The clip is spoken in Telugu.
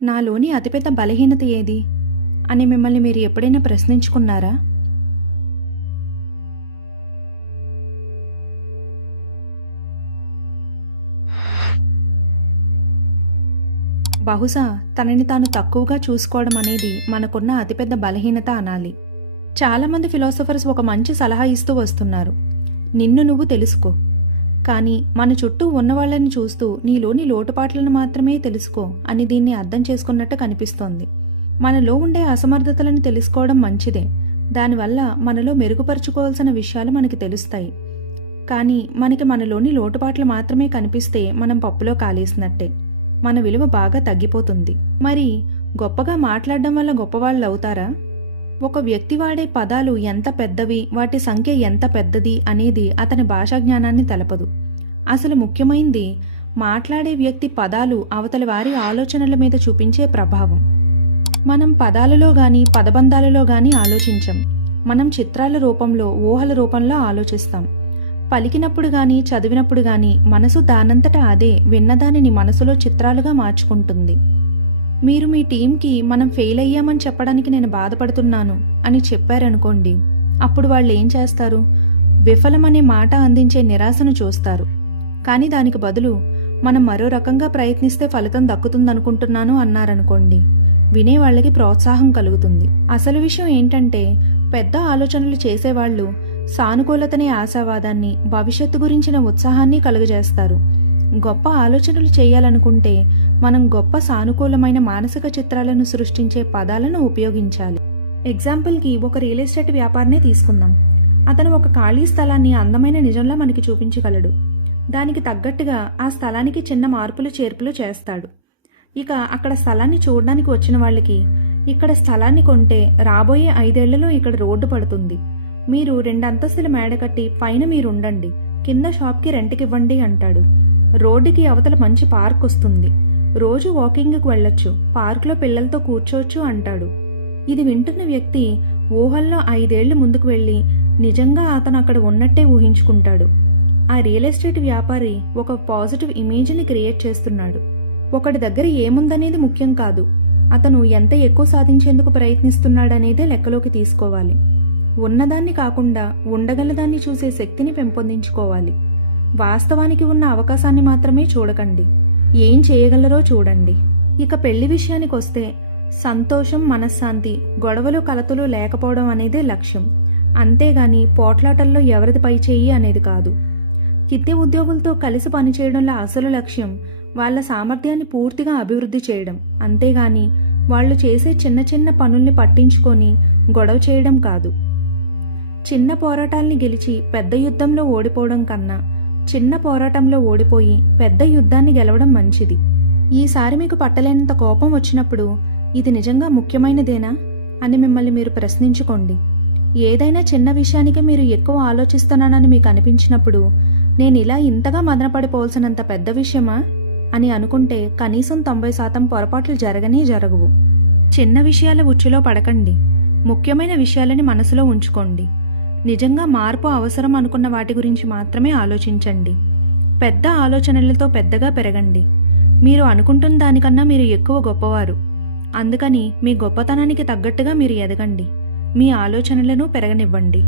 నాలోని అతిపెద్ద బలహీనత ఏది అని మిమ్మల్ని మీరు ఎప్పుడైనా ప్రశ్నించుకున్నారా? బహుశా తనని తాను తక్కువగా చూసుకోవడం అనేది మనకున్న అతిపెద్ద బలహీనత అనాలి. చాలామంది ఫిలాసఫర్స్ ఒక మంచి సలహా ఇస్తూ వస్తున్నారు, నిన్ను నువ్వు తెలుసుకో. కానీ మన చుట్టూ ఉన్నవాళ్ళని చూస్తూ నీలోని లోటుపాట్లను మాత్రమే తెలుసుకో అని దీన్ని అర్థం చేసుకున్నట్టు కనిపిస్తోంది. మనలో ఉండే అసమర్థతలను తెలుసుకోవడం మంచిదే, దానివల్ల మనలో మెరుగుపరుచుకోవాల్సిన విషయాలు మనకి తెలుస్తాయి. కానీ మనకి మనలోని లోటుపాట్లు మాత్రమే కనిపిస్తే మనం పప్పులో కాలేసినట్టే, మన విలువ బాగా తగ్గిపోతుంది. మరి గొప్పగా మాట్లాడడం వల్ల గొప్పవాళ్ళు అవుతారా? ఒక వ్యక్తి వాడే పదాలు ఎంత పెద్దవి, వాటి సంఖ్య ఎంత పెద్దది అనేది అతని భాషా జ్ఞానాన్ని తెలపదు. అసలు ముఖ్యమైంది మాట్లాడే వ్యక్తి పదాలు అవతలి వారి ఆలోచనల మీద చూపించే ప్రభావం. మనం పదాలలో గాని పదబంధాలలో గాని ఆలోచించం, మనం చిత్రాల రూపంలో, ఊహల రూపంలో ఆలోచిస్తాం. పలికినప్పుడు గాని చదివినప్పుడు గాని మనసు దానంతటా అదే విన్నదానిని మనసులో చిత్రాలుగా మార్చుకుంటుంది. మీరు మీ టీంకి మనం ఫెయిల్ అయ్యామని చెప్పడానికి నేను బాధపడుతున్నాను అని చెప్పారనుకోండి, అప్పుడు వాళ్ళు ఏం చేస్తారు? విఫలమనే మాట అందించే నిరాశను చూస్తారు. కానీ దానికి బదులు మనం మరో రకంగా ప్రయత్నిస్తే ఫలితం దక్కుతుందనుకుంటున్నాను అన్నారనుకోండి, వినేవాళ్ళకి ప్రోత్సాహం కలుగుతుంది. అసలు విషయం ఏంటంటే, పెద్ద ఆలోచనలు చేసేవాళ్లు సానుకూలతనే ఆశావాదాన్ని, భవిష్యత్తు గురించిన ఉత్సాహాన్ని కలుగజేస్తారు. గొప్ప ఆలోచనలు చేయాలనుకుంటే మనం గొప్ప సానుకూలమైన మానసిక చిత్రాలను సృష్టించే పదాలను ఉపయోగించాలి. ఎగ్జాంపుల్కి ఒక రియల్ ఎస్టేట్ వ్యాపారినే తీసుకుందాం. అతను ఒక ఖాళీ స్థలాన్ని అందమైన నిజంలా మనకి చూపించగలడు. దానికి తగ్గట్టుగా ఆ స్థలానికి చిన్న మార్పులు చేర్పులు చేస్తాడు. ఇక అక్కడ స్థలాన్ని చూడడానికి వచ్చిన వాళ్ళకి, ఇక్కడ స్థలాన్ని కొంటే రాబోయే 5 ఏళ్లలో ఇక్కడ రోడ్డు పడుతుంది, మీరు 2 అంతస్తుల మేడ కట్టి పైన మీరుండండి, కింద షాప్కి రెంట్కివ్వండి అంటాడు. రోడ్డుకి అవతల మంచి పార్క్ వస్తుంది, రోజు వాకింగ్కి వెళ్ళొచ్చు, పార్క్లో పిల్లలతో కూర్చోవచ్చు అంటాడు. ఇది వింటున్న వ్యక్తి ఊహల్లో 5 ఏళ్లు ముందుకు వెళ్ళి నిజంగా అతను అక్కడ ఉన్నట్టే ఊహించుకుంటాడు. ఆ రియల్ ఎస్టేట్ వ్యాపారి ఒక పాజిటివ్ ఇమేజ్ని క్రియేట్ చేస్తున్నాడు. ఒకడి దగ్గర ఏముందనేది ముఖ్యం కాదు, అతను ఎంత ఎక్కువ సాధించేందుకు ప్రయత్నిస్తున్నాడనేదే లెక్కలోకి తీసుకోవాలి. ఉన్నదాన్ని కాకుండా ఉండగలదాన్ని చూసే శక్తిని పెంపొందించుకోవాలి. వాస్తవానికి ఉన్న అవకాశాన్ని మాత్రమే చూడకండి, ఏం చేయగలరో చూడండి. ఇక పెళ్లి విషయానికి వస్తే, సంతోషం, మనశ్శాంతి, గొడవలు కలతలు లేకపోవడం అనేదే లక్ష్యం, అంతేగాని పోట్లాటల్లో ఎవరిది పై చేయి అనేది కాదు. కిత్తి ఉద్యోగులతో కలిసి పనిచేయడంలో అసలు లక్ష్యం వాళ్ల సామర్థ్యాన్ని పూర్తిగా అభివృద్ధి చేయడం, అంతేగాని వాళ్లు చేసే చిన్న చిన్న పనుల్ని పట్టించుకొని గొడవ చేయడం కాదు. చిన్న పోరాటాల్ని గెలిచి పెద్ద యుద్ధంలో ఓడిపోవడం కన్నా చిన్న పోరాటంలో ఓడిపోయి పెద్ద యుద్ధాన్ని గెలవడం మంచిది. ఈసారి మీకు పట్టలేనంత కోపం వచ్చినప్పుడు ఇది నిజంగా ముఖ్యమైనదేనా అని మిమ్మల్ని మీరు ప్రశ్నించుకోండి. ఏదైనా చిన్న విషయానికి మీరు ఎక్కువ ఆలోచిస్తున్నానని మీకు అనిపించినప్పుడు, నేను ఇలా ఇంతగా మదనపడిపోవాల్సినంత పెద్ద విషయమా అని అనుకుంటే కనీసం 90% పొరపాట్లు జరగనే జరగవు. చిన్న విషయాల ఉచ్చులో పడకండి, ముఖ్యమైన విషయాలని మనసులో ఉంచుకోండి. నిజంగా మార్పు అవసరం అనుకున్న వాటి గురించి మాత్రమే ఆలోచించండి. పెద్ద ఆలోచనలతో పెద్దగా పెరగండి. మీరు అనుకుంటున్న దానికన్నా మీరు ఎక్కువ గొప్పవారు, అందుకని మీ గొప్పతనానికి తగ్గట్టుగా మీరు ఎదగండి. మీ ఆలోచనలను పెరగనివ్వండి.